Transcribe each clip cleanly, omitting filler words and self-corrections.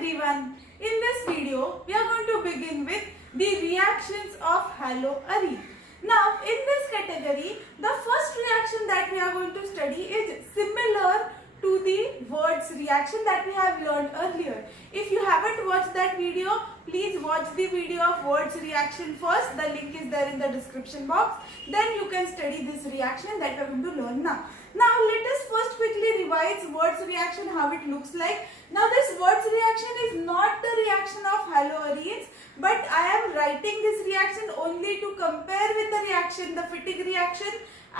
everyone. In this video, we are going to begin with the reactions of haloarine. Now, in this category, the first reaction that we are going to study is similar to the Wurtz reaction that we have learned earlier. If you haven't watched that video, please watch the video of Wurtz reaction first. The link is there in the description box. Then you can study this reaction that we are going to learn now. Now let us first quickly revise Wurtz reaction, how it looks like. Now this Wurtz reaction is not the reaction of haloarenes, but I am writing this reaction only to compare with the reaction, the Fittig reaction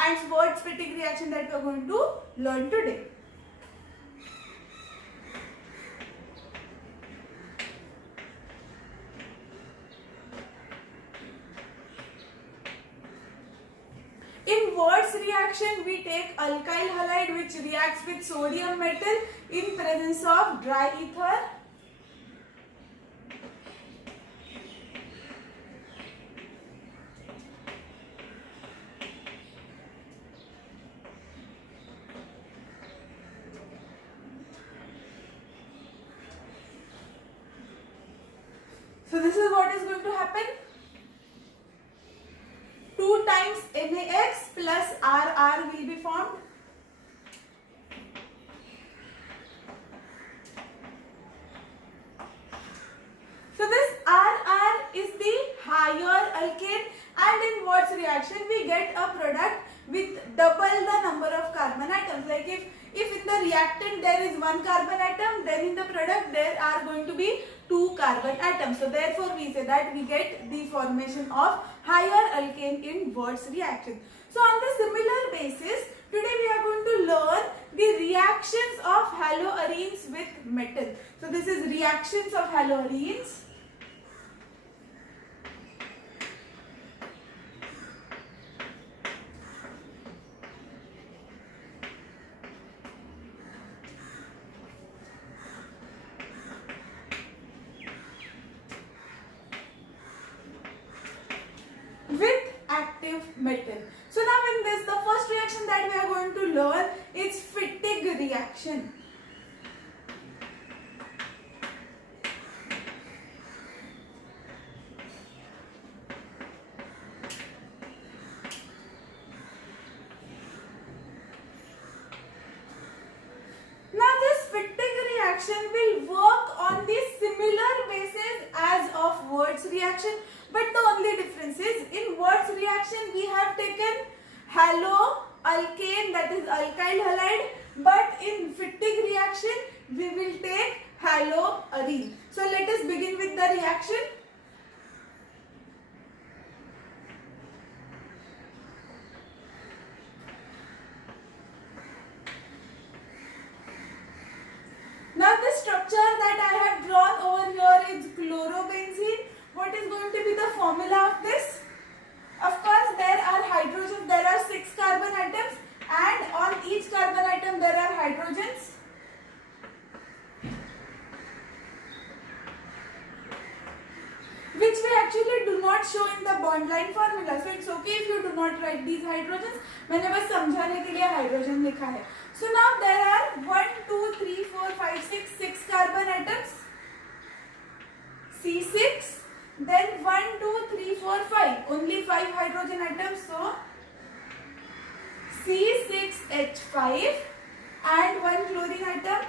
and Wurtz-Fittig reaction that we are going to learn today. In Wurtz reaction, we take alkyl halide which reacts with sodium metal in presence of dry ether. So this is what is going to happen. 2 times NaX plus RR will be formed. So this RR is the higher alkane, and in Wurtz reaction we get a product with double the number of carbon atoms. Like if in the reactant there is 1 carbon atom, then in the product there are going to be 2 carbon atoms. So therefore we say that we get the formation of higher alkane in Wurtz reaction. So on the similar basis, today we are going to learn the reactions of haloarenes with metal. So this is reactions of haloarenes. With active metal. So now in this, the first reaction that we are going to learn is Fittig reaction. Now this Fittig reaction will work on the similar basis as of Wurtz reaction, but the only difference is in Wurtz reaction we have taken haloalkane, that is alkyl halide, but in Fittig reaction we will take haloarene. So let us begin with the reaction. Now the structure that I have drawn over here is chlorobenzene. What is going to be the formula of this? Of course, there are hydrogens, there are 6 carbon atoms, and on each carbon atom there are hydrogens. Which we actually do not show in the bond line formula. So it's okay if you do not write these hydrogens. मैंने बस समझाने के लिए hydrogen लिखा है. So now there are 1, 2, 3, 4, 5, 6 carbon atoms. C6. Then 1, 2, 3, 4, 5. Only 5 hydrogen atoms. So C6H5 and 1 chlorine atom.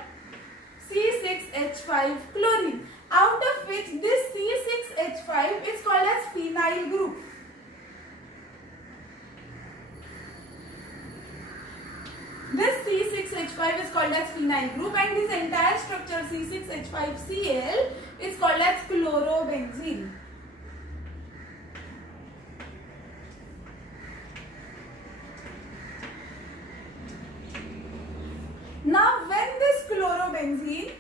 C6H5 chlorine. Out of which this C6H5 is called as phenyl group. This C6H5 is called as phenyl group, and this entire structure C6H5Cl is called as chlorobenzene. Now when this chlorobenzene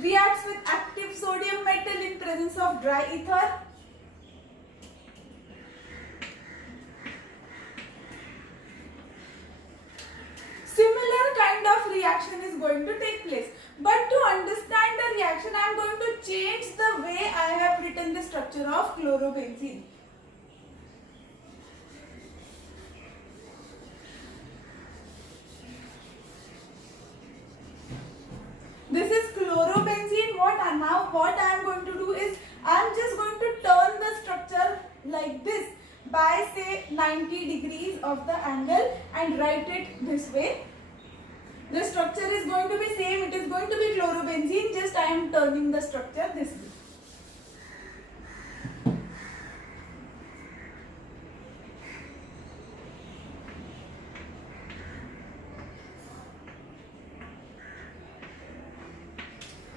reacts with active sodium metal in presence of dry ether, similar kind of reaction is going to take place. But to understand the reaction, I am going to change the way I have written the structure of chlorobenzene. what I am going to do is I am just going to turn the structure like this by say 90 degrees of the angle and write it this way. The structure is going to be same, it is going to be chlorobenzene, just I am turning the structure this way.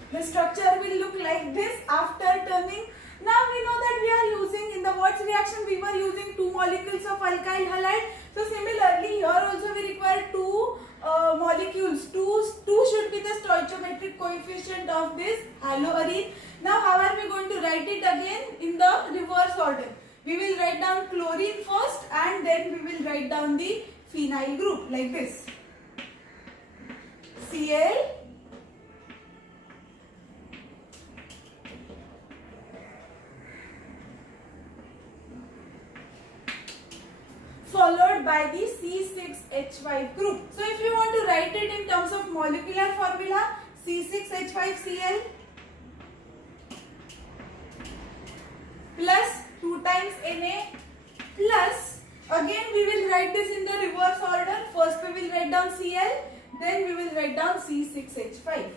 The structure will look like this after turning. Now we know that we are using, in the Watts reaction we were using 2 molecules of alkyl halide. So similarly here also we require 2 molecules. 2 should be the stoichiometric coefficient of this haloarene. Now how are we going to write it again? In the reverse order. We will write down chlorine first and then we will write down the phenyl group like this. Cl followed by the C6H5 group. So if you want to write it in terms of molecular formula, C6H5Cl plus 2 times Na plus, again we will write this in the reverse order. First we will write down Cl, then we will write down C6H5.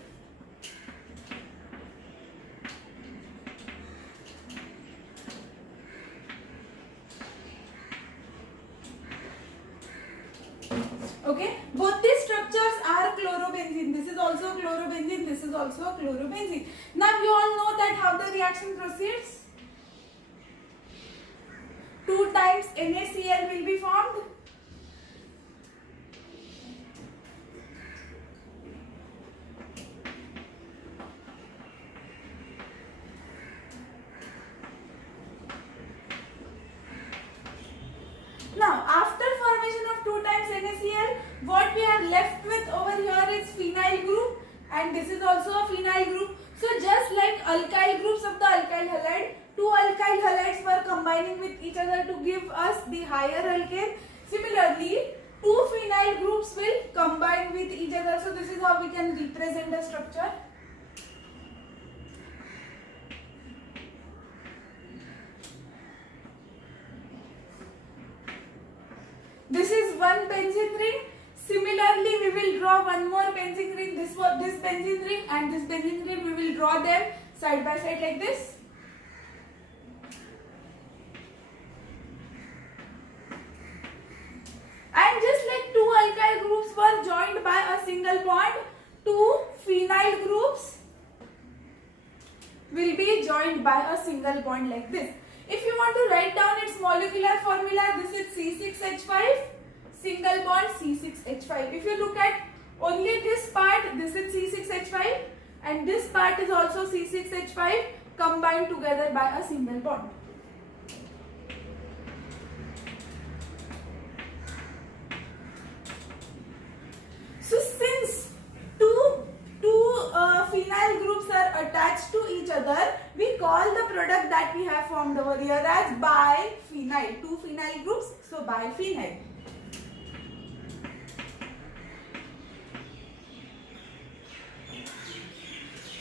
Okay, both these structures are chlorobenzene. This is also chlorobenzene, this is also chlorobenzene. Now you all know that how the reaction proceeds. 2 times NaCl will be formed. Now, after formation of 2 times NaCl, what we are left with over here is phenyl group, and this is also a phenyl group. So, just like alkyl groups of the alkyl halide, 2 alkyl halides were combining with each other to give us the higher alkane. Similarly, 2 phenyl groups will combine with each other. So, this is how we can represent the structure. This is one benzene ring. Similarly, we will draw one more benzene ring. This benzene ring and this benzene ring, we will draw them side by side like this. And just like 2 alkyl groups were joined by a single bond, 2 phenyl groups will be joined by a single bond like this. If you want to write down its molecular formula, this is C6H5, single bond C6H5. If you look at only this part, this is C6H5 and this part is also C6H5 combined together by a single bond. So since two phenyl groups are attached to each other, we call the product that we have formed over here as biphenyl. 2 phenyl groups, so biphenyl.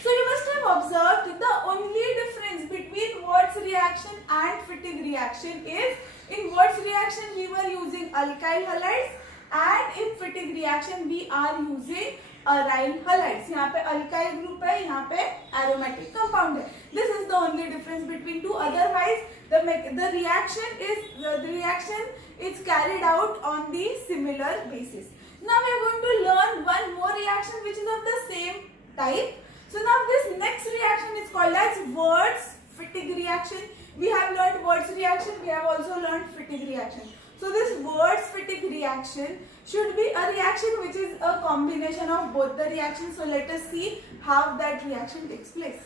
So you must have observed the only difference between Watts reaction and Fittig reaction is in Watts reaction we were using alkyl halides and in Fittig reaction we are using aryl halides. यहाँ पे alkyl group है, यहाँ पे aromatic compound है. This is the only difference between two. Otherwise, the reaction is carried out on the similar basis. Now we are going to learn one more reaction which is of the same type. So now this next reaction is called as Wurtz-Fittig reaction. We have learned Wurtz reaction. We have also learned Fittig reaction. So this Wurtz-Fittig reaction should be a reaction which is a combination of both the reactions. So let us see how that reaction takes place.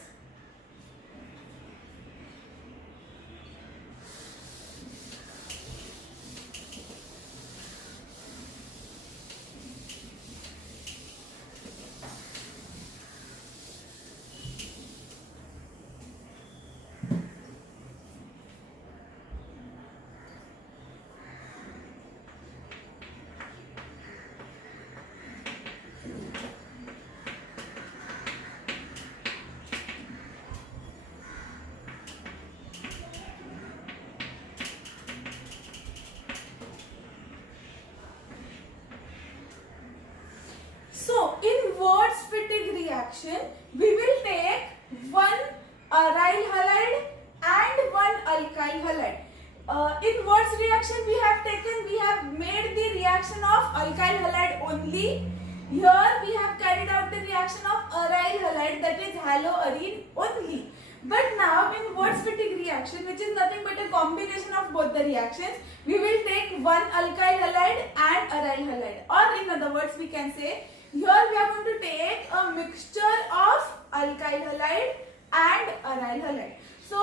reaction, we will take one aryl halide and one alkyl halide. In Wurtz reaction we have made the reaction of alkyl halide only. Here we have carried out the reaction of aryl halide, that is haloarine only. But now in Wurtz-Fittig reaction, which is nothing but a combination of both the reactions, we will take one alkyl halide and aryl halide. Or in other words, we can say here we are going to take a mixture of alkyl halide and aryl halide. So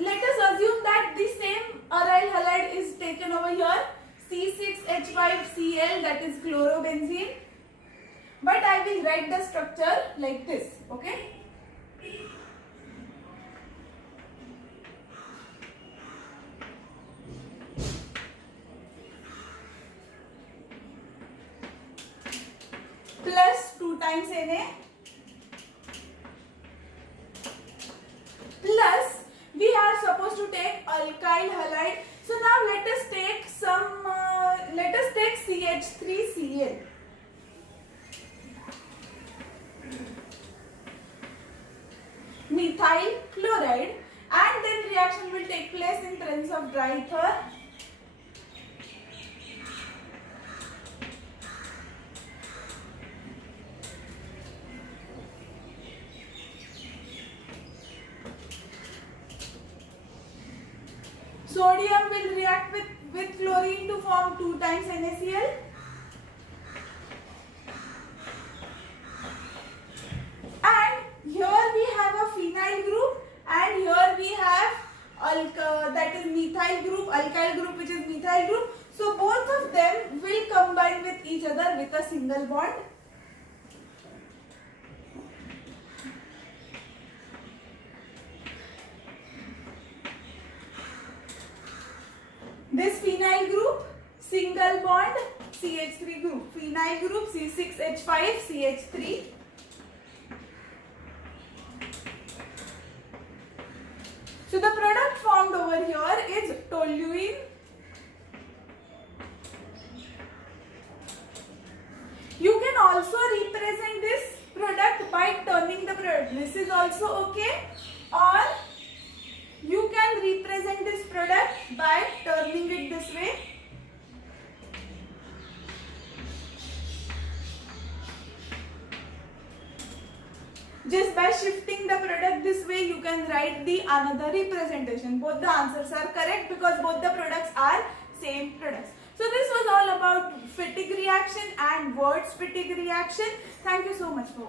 let us assume that the same aryl halide is taken over here, C6H5Cl, that is chlorobenzene. But I will write the structure like this, okay? Plus 2 times Na plus we are supposed to take alkyl halide. So now let us take CH3Cl. Methyl chloride, and then reaction will take place in presence of dry ether. Sodium will react with chlorine to form 2 times NaCl. And here we have a phenyl group, and here we have that is methyl group, alkyl group, which is methyl group. So both of them will combine with each other with a single bond. This phenyl group, single bond, CH3 group, phenyl group, C6H5, CH3. So the product formed over here is toluene. You can also represent this product by turning the product. This is also okay. Or you can represent this product by turning it this way. Just by shifting the product this way, you can write the another representation. Both the answers are correct because both the products are same products. So this was all about Fittig reaction and Wurtz-Fittig reaction. Thank you so much for